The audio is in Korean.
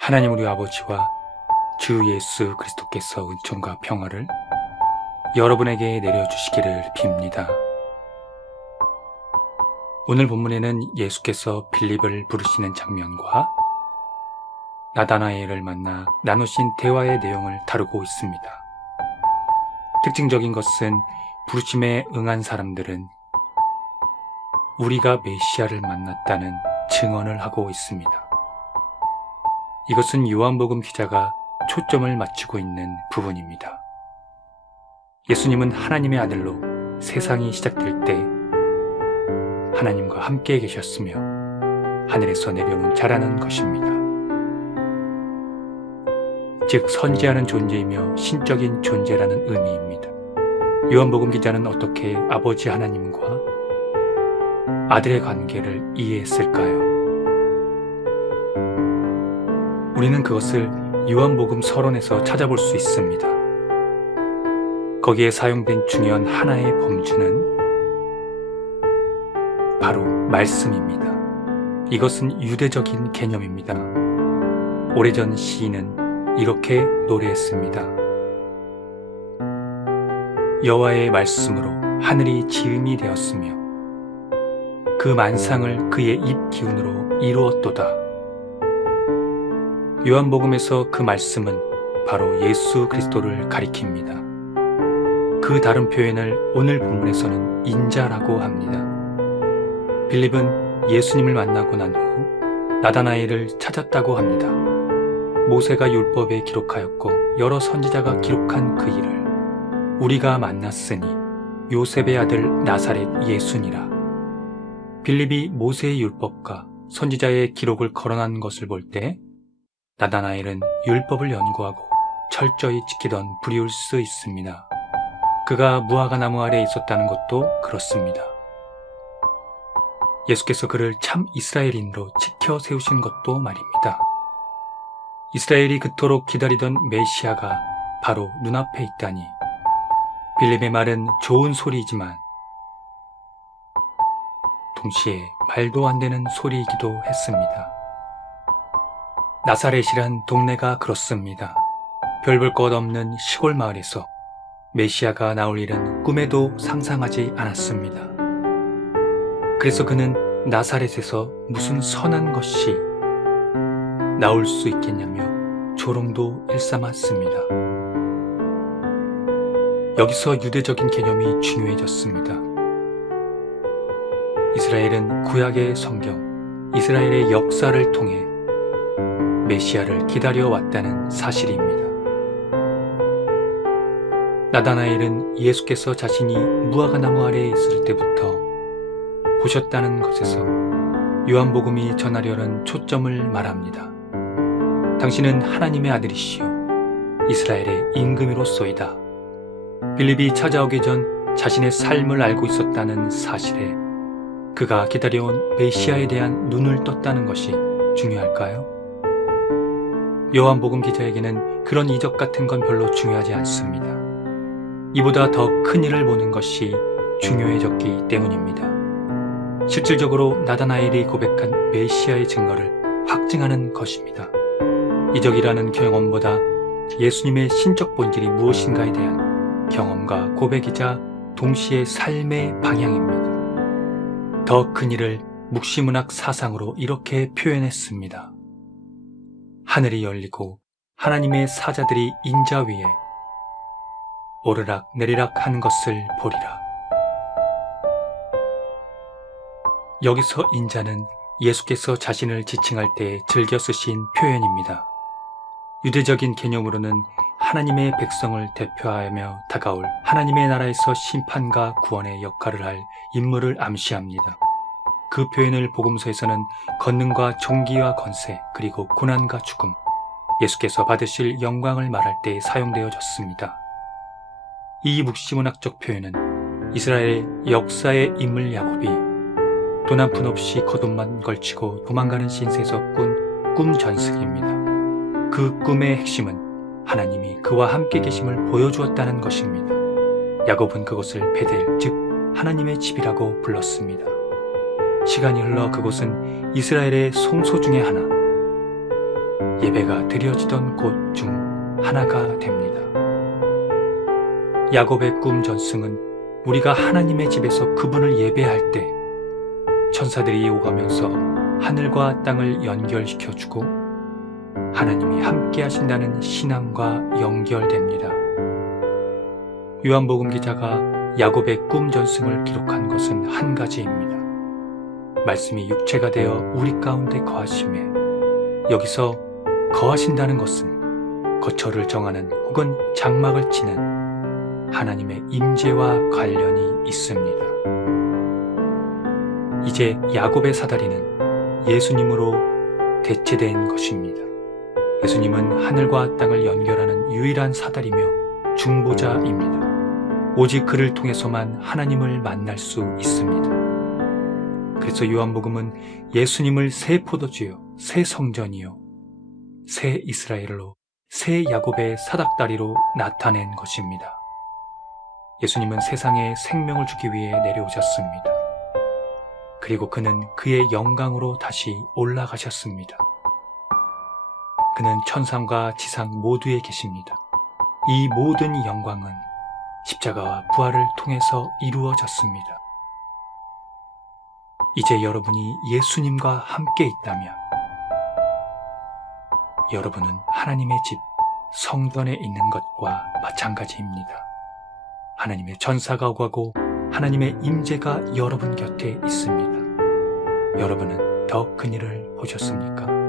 하나님 우리 아버지와 주 예수 그리스도께서 은총과 평화를 여러분에게 내려주시기를 빕니다. 오늘 본문에는 예수께서 빌립을 부르시는 장면과 나다나엘을 만나 나누신 대화의 내용을 다루고 있습니다. 특징적인 것은 부르심에 응한 사람들은 우리가 메시아를 만났다는 증언을 하고 있습니다. 이것은 요한복음 기자가 초점을 맞추고 있는 부분입니다. 예수님은 하나님의 아들로 세상이 시작될 때 하나님과 함께 계셨으며 하늘에서 내려오는 자라는 것입니다. 즉 선지하는 존재이며 신적인 존재라는 의미입니다. 요한복음 기자는 어떻게 아버지 하나님과 아들의 관계를 이해했을까요? 우리는 그것을 요한복음 서론에서 찾아볼 수 있습니다. 거기에 사용된 중요한 하나의 범주는 바로 말씀입니다. 이것은 유대적인 개념입니다. 오래전 시인은 이렇게 노래했습니다. 여호와의 말씀으로 하늘이 지음이 되었으며 그 만상을 그의 입 기운으로 이루었도다. 요한복음에서 그 말씀은 바로 예수 그리스도를 가리킵니다. 그 다른 표현을 오늘 본문에서는 인자라고 합니다. 빌립은 예수님을 만나고 난 후 나다나엘을 찾았다고 합니다. 모세가 율법에 기록하였고 여러 선지자가 기록한 그 일을 우리가 만났으니 요셉의 아들 나사렛 예수니라. 빌립이 모세의 율법과 선지자의 기록을 거론한 것을 볼 때 나다나엘은 율법을 연구하고 철저히 지키던 부류일 수 있습니다. 그가 무화과 나무 아래에 있었다는 것도 그렇습니다. 예수께서 그를 참 이스라엘인으로 지켜 세우신 것도 말입니다. 이스라엘이 그토록 기다리던 메시아가 바로 눈앞에 있다니 빌립의 말은 좋은 소리이지만 동시에 말도 안 되는 소리이기도 했습니다. 나사렛이란 동네가 그렇습니다. 별 볼 것 없는 시골 마을에서 메시아가 나올 일은 꿈에도 상상하지 않았습니다. 그래서 그는 나사렛에서 무슨 선한 것이 나올 수 있겠냐며 조롱도 일삼았습니다. 여기서 유대적인 개념이 중요해졌습니다. 이스라엘은 구약의 성경, 이스라엘의 역사를 통해 메시아를 기다려왔다는 사실입니다. 나다나엘은 예수께서 자신이 무화과 나무 아래에 있을 때부터 보셨다는 것에서 요한복음이 전하려는 초점을 말합니다. 당신은 하나님의 아들이시요 이스라엘의 임금이로소이다. 빌립이 찾아오기 전 자신의 삶을 알고 있었다는 사실에 그가 기다려온 메시아에 대한 눈을 떴다는 것이 중요할까요? 요한복음 기자에게는 그런 이적 같은 건 별로 중요하지 않습니다. 이보다 더 큰 일을 보는 것이 중요해졌기 때문입니다. 실질적으로 나다나엘이 고백한 메시아의 증거를 확증하는 것입니다. 이적이라는 경험보다 예수님의 신적 본질이 무엇인가에 대한 경험과 고백이자 동시에 삶의 방향입니다. 더 큰 일을 묵시문학 사상으로 이렇게 표현했습니다. 하늘이 열리고 하나님의 사자들이 인자 위에 오르락 내리락 하는 것을 보리라. 여기서 인자는 예수께서 자신을 지칭할 때 즐겨 쓰신 표현입니다. 유대적인 개념으로는 하나님의 백성을 대표하며 다가올 하나님의 나라에서 심판과 구원의 역할을 할 인물을 암시합니다. 그 표현을 복음서에서는 권능과 존귀와 권세 그리고 고난과 죽음, 예수께서 받으실 영광을 말할 때 사용되어졌습니다. 이 묵시문학적 표현은 이스라엘 역사의 인물 야곱이 돈 한 푼 없이 겉옷만 걸치고 도망가는 신세에서 꾼 꿈 전승입니다. 그 꿈의 핵심은 하나님이 그와 함께 계심을 보여주었다는 것입니다. 야곱은 그것을 베델, 즉 하나님의 집이라고 불렀습니다. 시간이 흘러 그곳은 이스라엘의 성소 중의 하나, 예배가 드려지던 곳 중 하나가 됩니다. 야곱의 꿈 전승은 우리가 하나님의 집에서 그분을 예배할 때 천사들이 오가면서 하늘과 땅을 연결시켜주고 하나님이 함께 하신다는 신앙과 연결됩니다. 요한복음 기자가 야곱의 꿈 전승을 기록한 것은 한 가지입니다. 말씀이 육체가 되어 우리 가운데 거하심에, 여기서 거하신다는 것은 거처를 정하는 혹은 장막을 치는 하나님의 임재와 관련이 있습니다. 이제 야곱의 사다리는 예수님으로 대체된 것입니다. 예수님은 하늘과 땅을 연결하는 유일한 사다리며 중보자입니다. 오직 그를 통해서만 하나님을 만날 수 있습니다. 그래서 요한복음은 예수님을 새 포도주요, 새 성전이요, 새 이스라엘로, 새 야곱의 사닥다리로 나타낸 것입니다. 예수님은 세상에 생명을 주기 위해 내려오셨습니다. 그리고 그는 그의 영광으로 다시 올라가셨습니다. 그는 천상과 지상 모두에 계십니다. 이 모든 영광은 십자가와 부활을 통해서 이루어졌습니다. 이제 여러분이 예수님과 함께 있다면 여러분은 하나님의 집, 성전에 있는 것과 마찬가지입니다. 하나님의 천사가 오가고 하나님의 임재가 여러분 곁에 있습니다. 여러분은 더 큰 일을 보셨습니까?